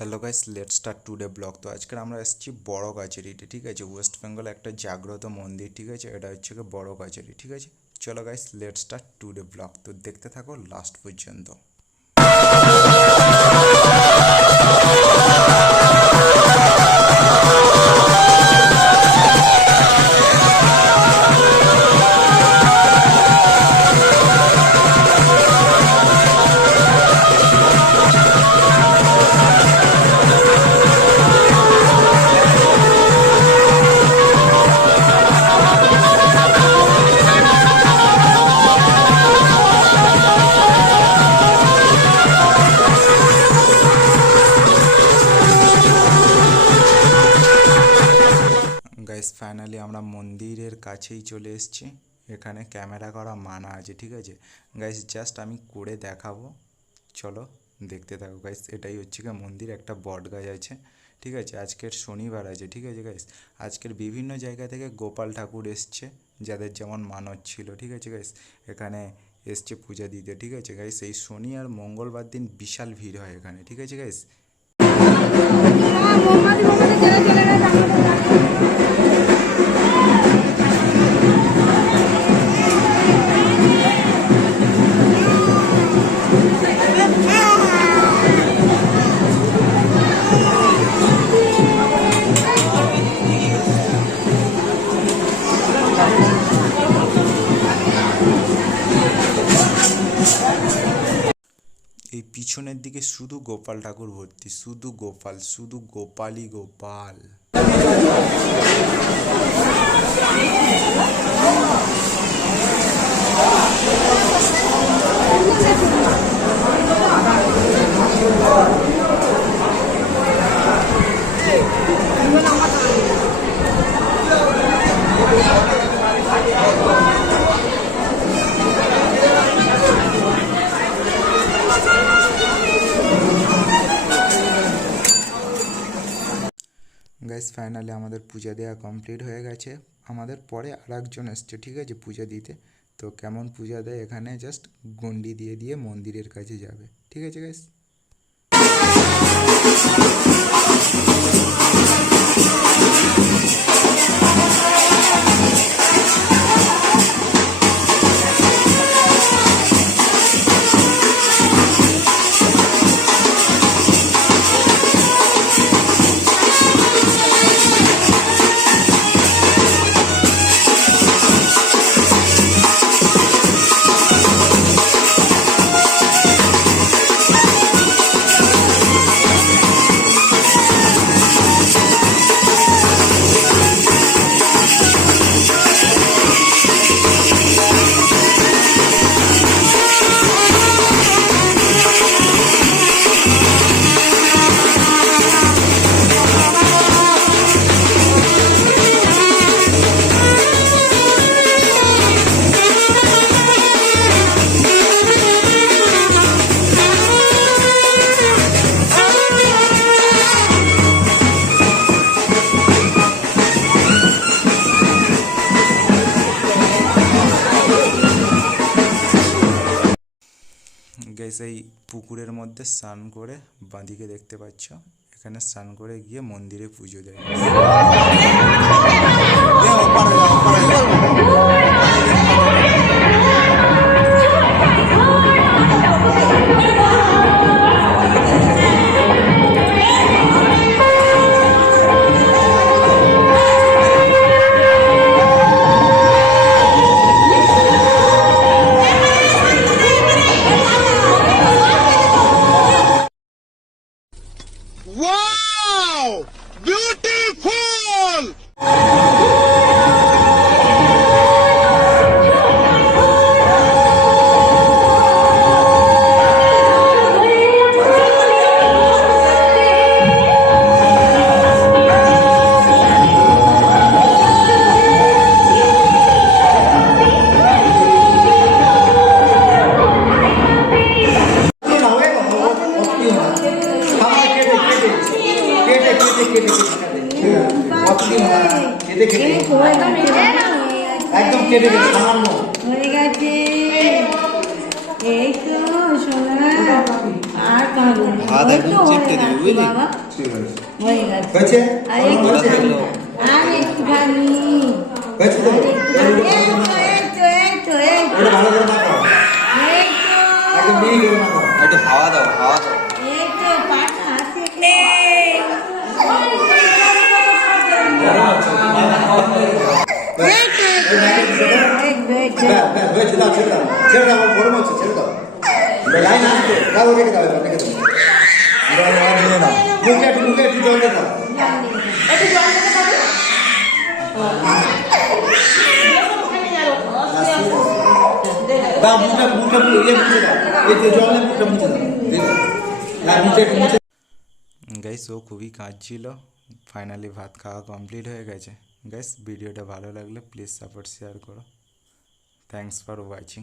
Hello guys, let's start today blog. তো আজকে আমরা এসেছি বড় কাছারিতে, ঠিক আছে। ওয়েস্ট বেঙ্গলে একটা জাগ্রত মন্দির, ঠিক আছে। এটা হচ্ছে কি বড় কাছারি, ঠিক আছে। চলো guys, let's start today blog. তো দেখতে থাকো লাস্ট পর্যন্ত। গাইস ফাইনালি আমরা মন্দিরের কাছেই চলে এসেছি। এখানে ক্যামেরা করা মানা আছে, ঠিক আছে। গাইস জাস্ট আমি করে দেখাবো, চলো দেখতে থাকো গাইস। এটাই হচ্ছে কি মন্দির, একটা বট গাছ আছে, ঠিক আছে। আজকের শনিবার আছে, ঠিক আছে গাইস। আজকের বিভিন্ন জায়গা থেকে গোপাল ঠাকুর এসছে, যাদের যেমন মানত ছিল, ঠিক আছে গাইস। এখানে এসছে পূজা দিতে, ঠিক আছে গাইস। এই শনি আর মঙ্গলবার দিন বিশাল ভিড় হয় এখানে, ঠিক আছে গাইস। এই পিছনের দিকে শুধু গোপাল ঠাকুর ভর্তি, শুধু গোপাল, শুধু গোপালই গোপাল। গাইস ফাইনালি আমাদের পূজা দেওয়া কমপ্লিট হয়ে গেছে। আমাদের পরে আর একজন এসছে, ঠিক আছে, পূজা দিতে। তো কেমন পূজা দেয় এখানে জাস্ট গন্ডি দিয়ে দিয়ে মন্দিরের কাছে যাবে, ঠিক আছে গাইস। গাইস এই পুকুরের মধ্যে স্নান করে বাঁদিকে দেখতে পাচ্ছ, এখানে স্নান করে গিয়ে মন্দিরে পুজো দেয়। Wow! Beautiful! একদম কেটে গেছে সামান্য হয়ে গেছে। এই তো সোনা আর ভাত একদম চেপে দিবি বুঝলি? ঠিক আছে হয়ে গেছে হয়েছে আর একটুখানি আর একটুখানি হয়েছে তো এটা ভালো করে মাখো একদম মিহি করে মাখো একটু হাওয়া দাও, হাওয়া দাও। হয়েছে দাও ছেড়ে দাও ছেড়ে দাও আমার গরম হচ্ছে ছেড়ে দাও লাইন আসবে দাও রেখে দাও এবার রেখে দাও মুখে একটু জল দিয়ে দাও দাও মুখটা ইয়ে মুছে দাও এই যে জল নিয়ে মুখটা মুছে দাও ঠিক আছে না মুখটা একটু মুছে গাইস ও খুবই কাঁদছিল ফাইনালি ভাত খাওয়া কমপ্লিট হয়ে গেছে গাইস ভিডিওটা ভালো লাগলে প্লিজ সাপোর্ট শেয়ার করো থ্যাঙ্কস ফর ওয়াচিং